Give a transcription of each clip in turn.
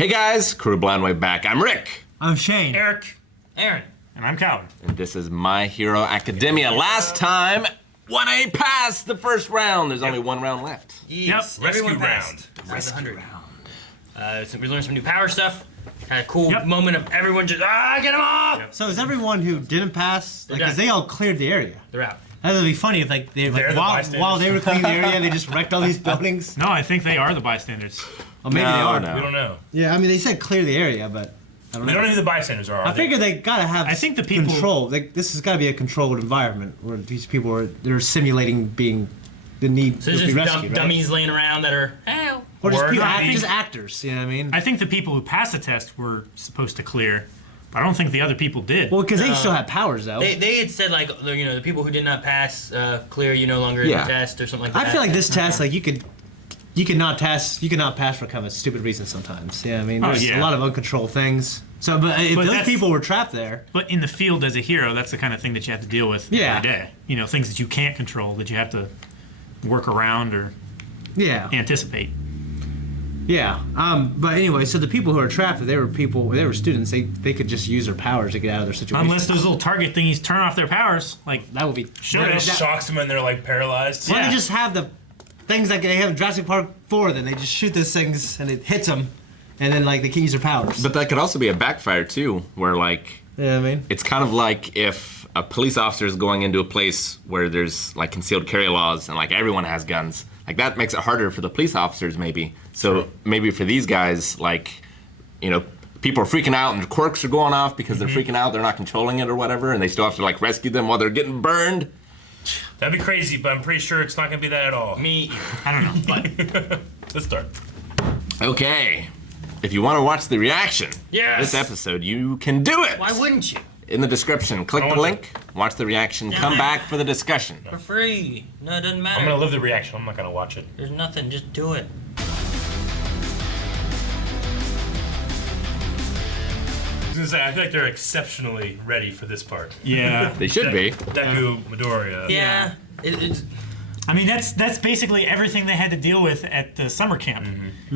Hey guys, Crew Blind Way back. I'm Rick. I'm Shane. Eric. Aaron. And I'm Calvin. And this is My Hero Academia. Last time, 1A passed the first round. There's only one round left. Yes. Yep. Rescue Everyone round. Rescue round. So we learned some new power stuff. Had a cool Yep. moment of everyone just, get them all! Yep. So is everyone who didn't pass, They're because done. they all cleared the area. They're out. That would be funny if like they They're like, the while bystanders. they were clearing the area, they just wrecked all these buildings. No, I think they are the bystanders. Or maybe they No, are. no. We don't know. Yeah, I mean they said clear the area, but I don't We know. don't know who the bystanders are. I figure they gotta have I think the people- control. This has got to be a controlled environment where these people they're simulating being the need So to there's be just rescued, right? dummies laying around that are, ow. Or just, Or people, not. just actors. You know what I mean? I think the people who passed the test were supposed to clear, but I don't think the other people did. Well, because they still have powers though. They had said, like, the people who did not pass, clear, you no longer in Yeah. the test or something like that. I feel like this test, like you could not pass for kind of stupid reasons sometimes. Yeah, I mean, there's yeah. a lot of uncontrolled things. So, but if But those that's- people were trapped there, But in the field as a hero, that's the kind of thing that you have to deal with Yeah. every day. You know, things that you can't control, that you have to work around or yeah, anticipate. yeah. But anyway, so the people who are trapped, if they were students, they could just use their powers to get out of their situation. Unless those little target thingies turn off their powers, like that would be. Sure. It That- just shocks them and they're, like, paralyzed. Why don't Yeah. they just have the things like they have in Jurassic Park 4? Then they just shoot those things and it hits them, and then like they can use their powers. But that could also be a backfire too, where like, yeah, I mean, it's kind of like if a police officer is going into a place where there's like concealed carry laws and like everyone has guns. Like that makes it harder for the police officers maybe. So maybe for these guys, like, you know, people are freaking out and quirks are going off because they're freaking out, they're not controlling it or whatever, and they still have to like rescue them while they're getting burned. That'd be crazy, but I'm pretty sure it's not gonna be that at all. Me, I don't know. But Let's start. Okay. If you want to watch the reaction to Yes. this episode, you can do it. why wouldn't you? In the description, click I the want link, watch the reaction, come back for the discussion. For free. No, it doesn't matter. I'm gonna live the reaction. I'm not gonna watch it. There's nothing, just do it. I was gonna say, I feel like they're exceptionally ready for this part. yeah, They should be. Deku, Midoriya. Yeah. It's I mean that's basically everything they had to deal with at the summer camp,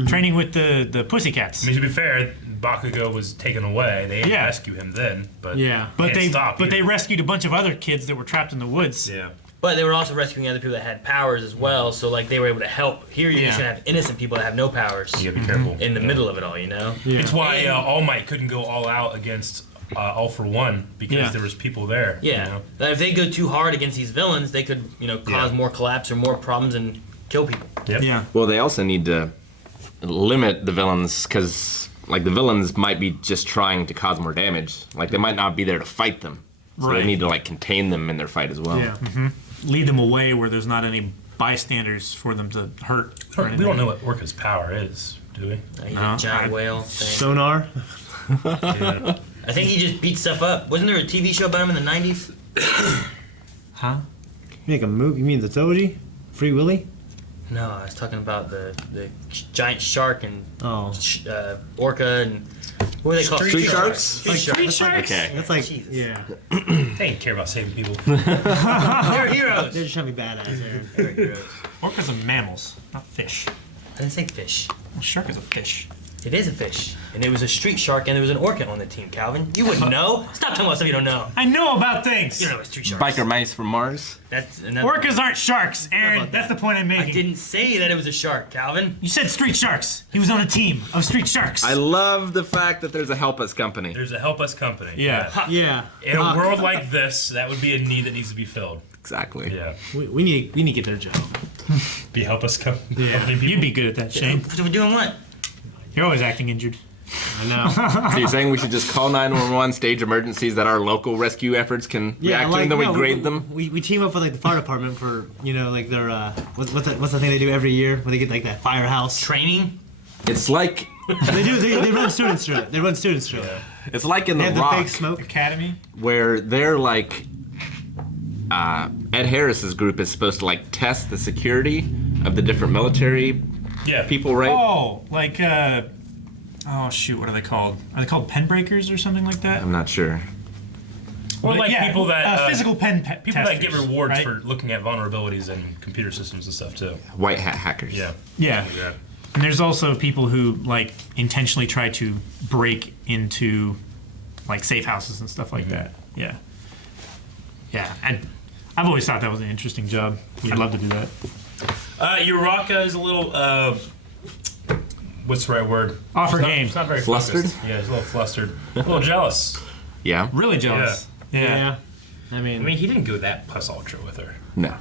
training with the Pussycats. I mean, to be fair, Bakugo was taken away. They didn't Yeah. rescue him then, but Yeah. But can't they stop but they either. rescued a bunch of other kids that were trapped in the woods. Yeah. But they were also rescuing other people that had powers as well, so like they were able to help. Here you're just Yeah. gonna have innocent people that have no powers You gotta be careful. in the middle of it all, you know? It's why All Might couldn't go all out against All for One because Yeah. there was people there. Yeah. You know? That if they go too hard against these villains, they could, cause more collapse or more problems and kill people. Yep. Yeah. Well, they also need to limit the villains because, like, the villains might be just trying to cause more damage. Like, they might not be there to fight them. So Right. they need to, like, contain them in their fight as well. yeah. Lead them away where there's not any bystanders for them to hurt. or We anything. don't know what Orca's power is, do we? He's No, a giant I- whale thing. Sonar. Yeah. I think he just beats stuff up. Wasn't there a TV show about him in the 90s? Huh? Make a move. You mean the Toji? Free Willy? No, I was talking about the giant shark and Oh, orca and what were they called? Street sharks? Street sharks. Okay. that's like Jesus. yeah. They ain't care about saving people. They're heroes. They're just trying to be badass. Aaron. They're heroes. Orcas are mammals, not fish. I didn't say fish. Well, shark is a fish. It is a fish. And it was a street shark and there was an orca on the team, Calvin. You wouldn't know. Stop talking about stuff you don't know. I know about things. You don't know what street sharks. Biker mice from Mars. That's Orcas aren't sharks, Aaron. about That's that? the point I'm I making. didn't say that it was a shark, Calvin. You said street sharks. He was on a team of street sharks. I love the fact that there's a Help Us company. There's a Help Us company. Yeah. Yeah. In a world like this, that would be a need that needs to be filled. Exactly. Yeah. We need to get their job. Be Help Us company people. You'd be good at that, Shane. So we're doing what? You're always acting injured. I know. So you're saying we should just call 911, stage emergencies that our local rescue efforts can react to, and then we grade them? We team up with like the fire department for like their what's the thing they do every year when they get like that firehouse. Training? It's like They run students through it. They run students through it. it's like in They The have the Rock, fake smoke. Academy. where they're like Ed Harris's group is supposed to like test the security of the different military Yeah. people, right? Oh, like oh shoot, what are they called? Are they called pen breakers or something like that? I'm not sure. Or But like yeah, people that physical pen people that get testers, rewards right? for looking at vulnerabilities in computer systems and stuff too. White hat hackers. Yeah. Yeah. Yeah. And there's also people who like intentionally try to break into like safe houses and stuff like that. Yeah. Yeah. I've always thought that was an interesting job. I'd love to do that. Uraka is a little, what's the right word? Off her It's not- game. It's not very Flustered? focused. Yeah, he's a little flustered. A little jealous. Yeah. Really jealous. Yeah. I I mean, mean, he didn't go that plus ultra with her. No.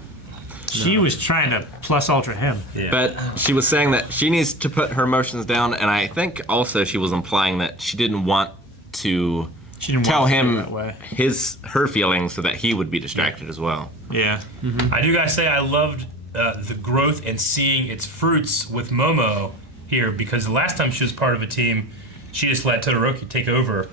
She was trying to plus ultra him. Yeah. But she was saying that she needs to put her emotions down, and I think also she was implying that she didn't want to She didn't tell want to feel him that way. her feelings so that he would be distracted as well. Yeah. I do gotta say, I loved the growth and seeing its fruits with Momo here, because the last time she was part of a team, she just let Todoroki take over,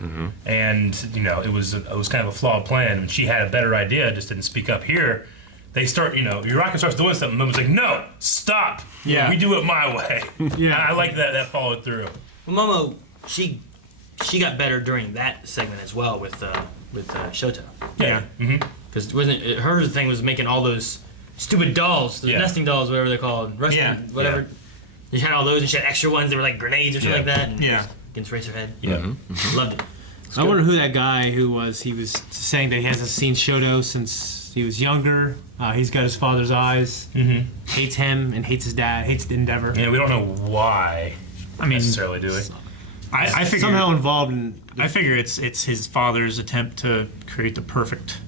and it was kind of a flawed plan. And she had a better idea, just didn't speak up. Here, they start, Uraka starts doing something. Momo's like, "No, stop! Yeah. We do it my way." Yeah. I like that followed through. Well, Momo, she got better during that segment as well with Shoto. Yeah. Because wasn't her thing was making all those stupid dolls, those Yeah. nesting dolls, whatever they're called, Russian, Yeah. whatever. She had all those, and she had extra ones that were like grenades or something like that. And Yeah. against Racerhead. Yeah. Loved it. I wonder who that guy who was. He was saying that he hasn't seen Shoto since he was younger. He's got his father's eyes. Hates him and hates his dad. Hates Endeavor. Yeah, we don't know why I mean, necessarily, do we? I figure Somehow involved in. I figure it's his father's attempt to create the perfect.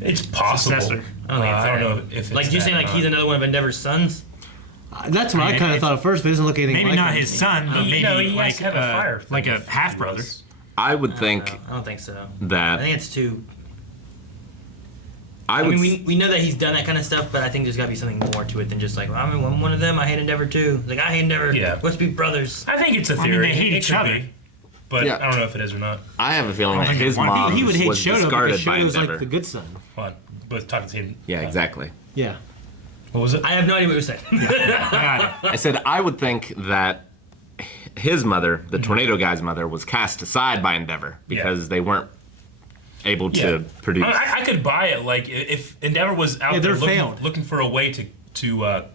It's possible. Successor. I don't think it's I don't that. know if it's Like you're that saying, or like not. he's another one of Endeavor's sons. That's what I kind of thought at first, but it doesn't look anything Maybe like not him. his son, but maybe No, he has like to have a fire like a thing. half brother. I would think I don't think so. I that think it's too. I I would. mean, we know that he's done that kind of stuff, but I think there's got to be something more to it than just like, well, I mean, I'm one of them. I hate Endeavor too. Like I hate Endeavor. Yeah. Let's be brothers. I think it's a I mean, theory. they hate It each could other. be, but Yeah. I don't know if it is or not. I have a feeling that think his one- mom He would hate was Shoto discarded because by Shoto's Endeavor. like the good son. Hold on, both talking to him. Yeah, exactly. Yeah. What was it? I have no idea what you're saying. I said I would think that his mother, the Tornado guy's mother, was cast aside by Endeavor because they weren't able to produce. I could buy it. Like if Endeavor was out there they're failed. looking for a way to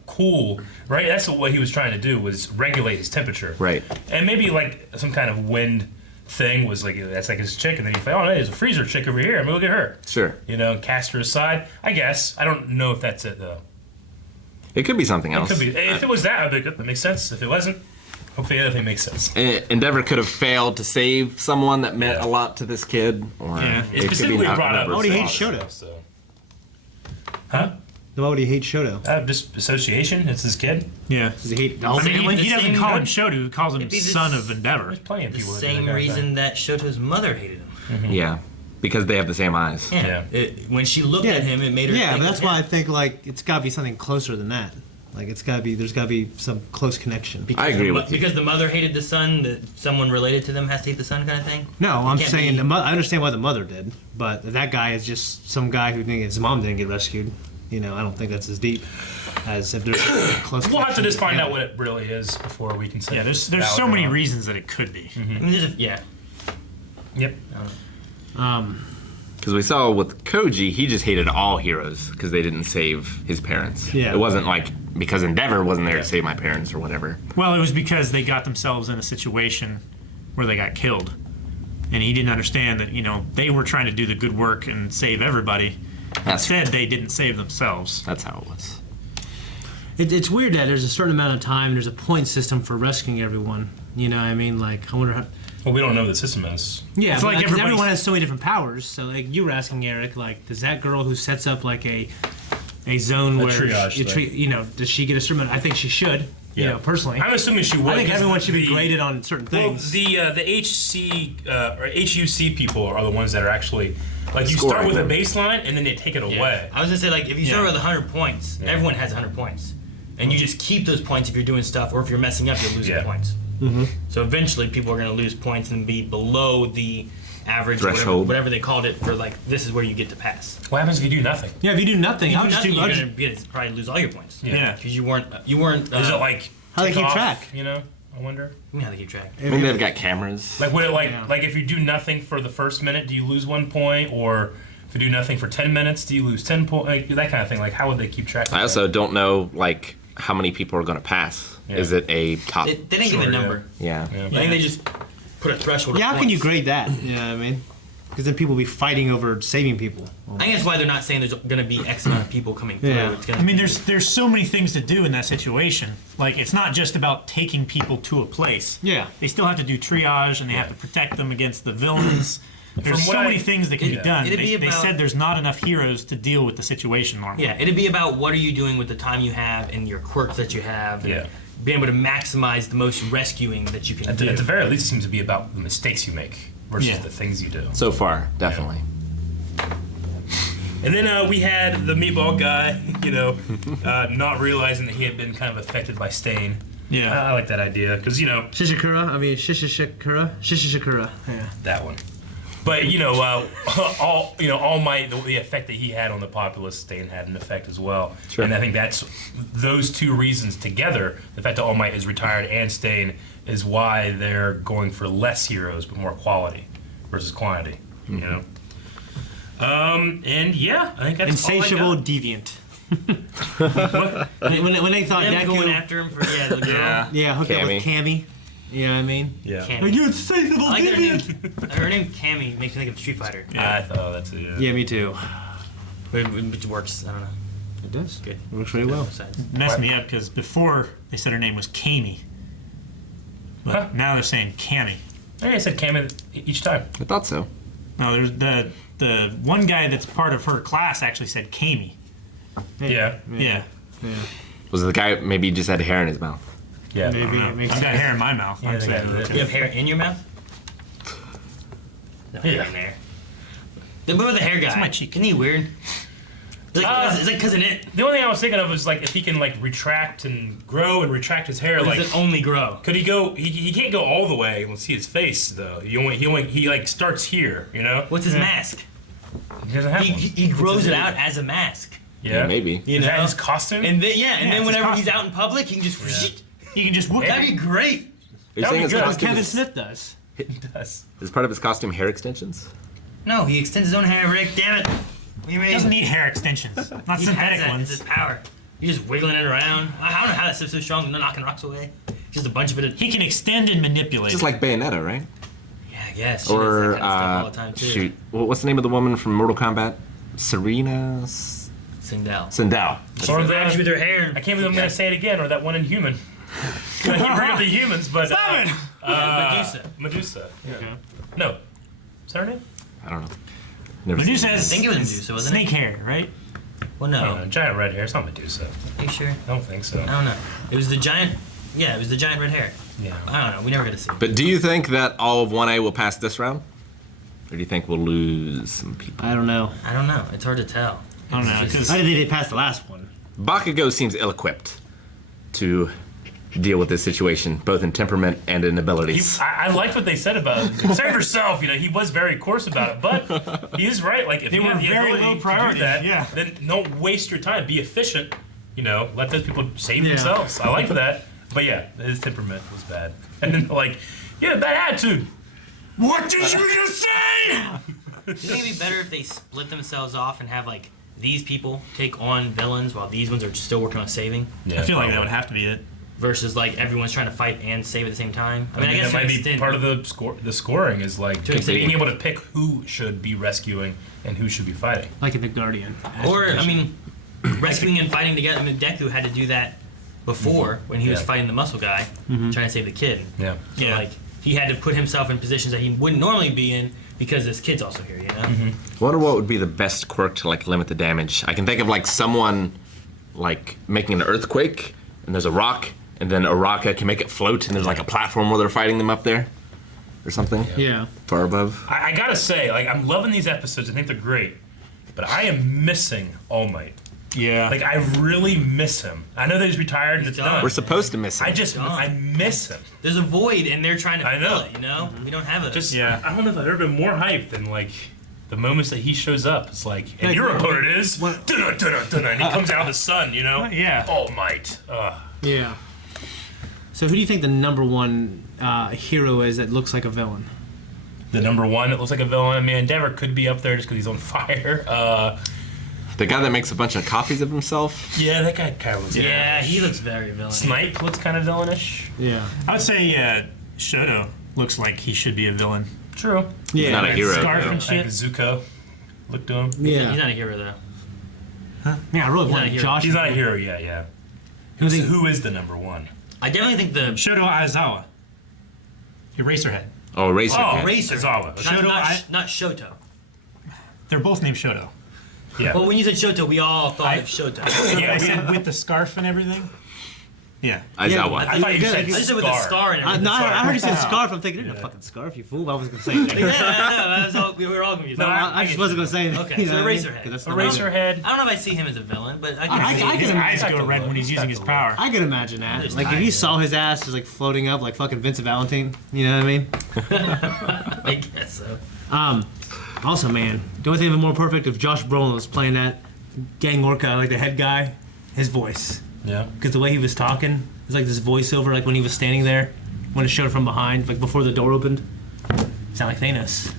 cool, right? That's what he was trying to do, was regulate his temperature. Right. And maybe like some kind of wind thing was like, that's like his chick, and then you think, oh, there's a freezer chick over here. I mean, look at her. Sure. Cast her aside. I guess. I don't know if that's it though. It could be something It else. could be. If it was that, I'd be good. That makes sense. If it wasn't, hopefully the other thing makes sense. Endeavor could have failed to save someone that meant Yeah. a lot to this kid. Or Yeah. it It's could be specifically not brought up. Endeavor's Oh, he fault. hates Shoto. So. Huh? Why would he hate Shoto? Just association. It's his kid. Yeah. Does he hate all I mean, family? he doesn't same call him good. Shoto. He calls him It'd be the son s- of Endeavor. There's plenty of The people. that do same that kind of reason thing. that Shoto's mother hated him. Yeah, because they have the same eyes. Yeah. When she looked at him, it made her. Yeah, think but that's of why I him. think like it's got to be something closer than that. Like it's got to be. There's got to be some close connection. I agree with you. Because the mother hated the son, that someone related to them has to hate the son, kind of thing. No, I'm can't saying be- I understand why the mother did, but that guy is just some guy who didn't. His mom didn't get rescued. I don't think that's as deep as if there's a close. We'll have to connection just find together. out what it really is before we can say. Yeah, there's valid so or many not. reasons that it could be. I mean, yeah. Yep. Because we saw with Koji, he just hated all heroes because they didn't save his parents. Yeah. It wasn't like because Endeavor wasn't there to save my parents or whatever. Well, it was because they got themselves in a situation where they got killed. And he didn't understand that, they were trying to do the good work and save everybody. That's Instead, they didn't save themselves. That's how it was. It's weird that there's a certain amount of time. There's a point system for rescuing everyone. You know what I mean? Like I wonder how. Well, we don't know what the system is. Yeah, It's but like because everybody's- everyone has so many different powers. So like you were asking Eric, like does that girl who sets up like a zone where triage you thing. treat, does she get a certain amount? I think she should. Yeah. Personally. I'm assuming she would. I think 'cause everyone should be the- graded on certain Well, things. the HC or HUC people are the ones that are actually like you start Scoring. with a baseline and then they take it away. I was gonna say, like, if you start with 100 points, everyone has 100 points, and you just keep those points if you're doing stuff, or if you're messing up, you'll lose your Yeah. points. So eventually, people are gonna lose points and be below the average Threshold. whatever they called it for. Like, this is where you get to pass. What happens if you do nothing? Yeah, if you do nothing, If you I'll do just nothing, do. you're I'll gonna just, probably lose all your points. Yeah. Because you weren't. Is it like How they take keep off, track? I wonder. You know how to keep track. Maybe they've got cameras. Like would it Yeah. like if you do nothing for the first minute, do you lose 1 point, or if you do nothing for 10 minutes, do you lose 10 points? Like that kind of thing. Like how would they keep track? Of I also don't know, like, how many people are going to pass? Yeah. Is it a top? They didn't give a Sure, number. Yeah. I think they just put a threshold. Yeah, of how can you points. grade that? You know what I mean? Because then people will be fighting over saving people. I think that's why they're not saying there's going to be X amount of people coming through. Yeah. It's gonna I mean, there's so many things to do in that situation. Like, it's not just about taking people to a place. Yeah. They still have to do triage, and they have to protect them against the villains. There's From so what many things that can be done. It'd be They about- said there's not enough heroes to deal with the situation normally. Yeah, it'd be about what are you doing with the time you have and your quirks that you have. And Yeah. being able to maximize the most rescuing that you can do. At the very least, it seems to be about the mistakes you make versus Yeah. the things you do. So far, definitely. And then we had the meatball guy, not realizing that he had been kind of affected by Stain. Yeah. I like that idea because Shishakura. Yeah. that one. But All Might, the effect that he had on the populace, Stain had an effect as well. Sure. And I think that's those two reasons together. The fact that All Might is retired and Stain is why they're going for less heroes but more quality versus quantity. You know. And yeah, I think that's Insatiable all I got. deviant. What? when they thought Them going Deku, after him for the girl. yeah, hooked up with Cammy. You know what I mean? Yeah. Cammy. You insatiable I like her name. deviant. Her name Cammy makes me think of Street Fighter. I thought that's it. Yeah, me too. Which works. I don't know. It does. Good. It works really well. Besides. Messed me up because before they said her name was Kami. But Huh? now they're saying Cammy. I said Cam each time. I thought so. No, there's the one guy that's part of her class actually said Kami. Yeah. Yeah. Was it the guy maybe just had hair in his mouth? Yeah. Maybe I've it makes got sense. hair in my mouth. I'm they saying got that. it. You have hair in your mouth? No hair Yeah. in there. The boy with the hair guy. my cheek. Isn't he weird? It's like cousin it. The only thing I was thinking of was like if he can like retract and grow and retract his hair, Or like does it only grow? could he go? He can't go all the way. Let's see his face though. He like starts here. You know. What's his mask? He doesn't have one. He grows it out as a mask. Yeah. Maybe. You Is that know? his costume? And then and then it's his whenever he's costume. out in public, he can just. You can just whoop That'd it. be great. Are you That would saying be his good. costume Kevin is, Smith does. He does. is part of his costume hair extensions? No, he extends his own hair, Rick. Damn it. What do you mean? He doesn't need hair extensions. Not He has synthetic that. It's ones. his power. He's just wiggling it around. I don't know how that stuff's so strong. No knocking rocks away. Just a bunch of it. He can extend and manipulate. Just like Bayonetta, right? Yeah, I guess. She does Or that kind of stuff all the time too. shoot, what's the name of the woman from Mortal Kombat? Serena Sindel. Sindel. Or Flash with the, her hair. I can't believe I'm gonna say it again. Or that one in Human. I keep bringing up the humans, but Medusa. Medusa. Yeah. No. Is that her name? I don't know. Never Medusa seen it. has I think it was Medusa, wasn't snake hair, right? Well, I don't no. know. Giant red hair. It's not Medusa. Are you sure? I don't think so. I don't know. It was the giant. Yeah, it was the giant red hair. Yeah. I don't know. We never got to see. But do you think that all of 1A will pass this round? Or do you think we'll lose some people? I don't know. I don't know. It's hard to tell. I don't know, It's just- 'cause- I didn't think they passed the last one. Bakugo seems ill-equipped to deal with this situation, both in temperament and in abilities. I liked what they said about it. Save yourself, he was very coarse about it, but he is right. Like if They you were have the very ability low to priority, do that, yeah. then don't waste your time. Be efficient. Let those people save Yeah. themselves. I like that. But yeah, his temperament was bad. And then like, bad attitude. What did you just say? You think it'd be better if they split themselves off and have like these people take on villains while these ones are still working on saving, Yeah, I feel like that would have to be it. versus like everyone's trying to fight and save at the same time? I mean, I guess that to might an be extent- part of the score. The scoring is like To an extent. being able to pick who should be rescuing and who should be fighting. Like in The Guardian. Or I mean, rescuing and fighting together. I mean, Deku had to do that before when he was Yeah. fighting the muscle guy, trying to save the kid. Yeah. So Yeah. like he had to put himself in positions that he wouldn't normally be in because this kid's also here. I wonder what would be the best quirk to like limit the damage. I can think of like someone like making an earthquake, and there's a rock, and then Araka can make it float, and there's like a platform where they're fighting them up there, or something Yeah. far above. I gotta say, like, I'm loving these episodes. I think they're great, but I am missing All Might. Yeah. Like, I really miss him. I know that he's retired and He's it's gone. done. We're supposed to miss him. I miss him. There's a void and they're trying to I fill know. it. You know, we don't have it. Yeah. I don't know if I've ever been more hyped than like the moments that he shows up. It's like, and Like, your what- opponent is, what- dun dun dun, and he comes out of the sun. Yeah. All Might. Yeah. So who do you think the number one hero is that looks like a villain? The number one that looks like a villain. I mean, Endeavor could be up there just because he's on fire. The guy that makes a bunch of copies of himself. Yeah, that guy kind of looks. Yeah, he looks very villainous. Snipe looks kind of villainish. Yeah. I would say Shoto looks like he should be a villain. True. Yeah. Not a And hero. Scarf though. and shit. Like Zuko. Look to him. Yeah. He's not a hero though. Yeah, I really not a wanted hero. Josh. He's not a hero yet. Yeah. Who is the number one? I definitely think the Shoto Aizawa. Eraserhead. Oh, Racer. Oh, Racer. Aizawa. not Shoto. They're both named Shoto. Yeah. Well, when you said Shoto, we all thought of Shoto. Yeah, I said with the scarf and everything. Yeah. Aizawa. I thought you said I just said with the scar and everything. I heard you said scarf. I'm thinking, a fucking scarf, you fool. I was gonna say. Yeah, no, we were all confused. No, I just wasn't gonna say it. Okay, you know so what I mean? Eraserhead. 'Cause that's the Eraserhead. I don't know if I see him as a villain, but I I can see can His eyes imagine- go red when he's using his power. I can imagine that. There's Like if time, you yeah. saw his ass just like floating up like fucking Vincent Valentine, you know what I mean? I guess so. Also, man, don't think even more perfect if Josh Brolin was playing that gang orca, like the head guy, his voice. Yeah. Because the way he was talking, it's like this voiceover, like when he was standing there, when it showed from behind, like before the door opened. Sound like Thanos.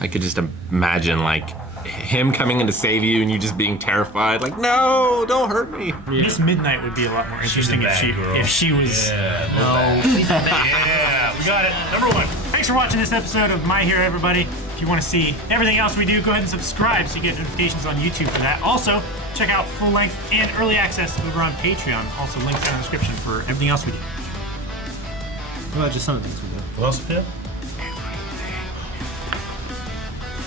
I could just imagine like him coming in to save you and you just being terrified, like, no, don't hurt me. Miss Midnight would be a lot more interesting a if bad girl. she was. Yeah. No, he's not bad. Yeah. We got it. Number one. Thanks for watching this episode of My Hero, everybody. If you want to see everything else we do, go ahead and subscribe so you get notifications on YouTube for that. Also, check out full length and early access over on Patreon. Also, links down in the description for everything else we do. What about just some of the things we do? What else we do?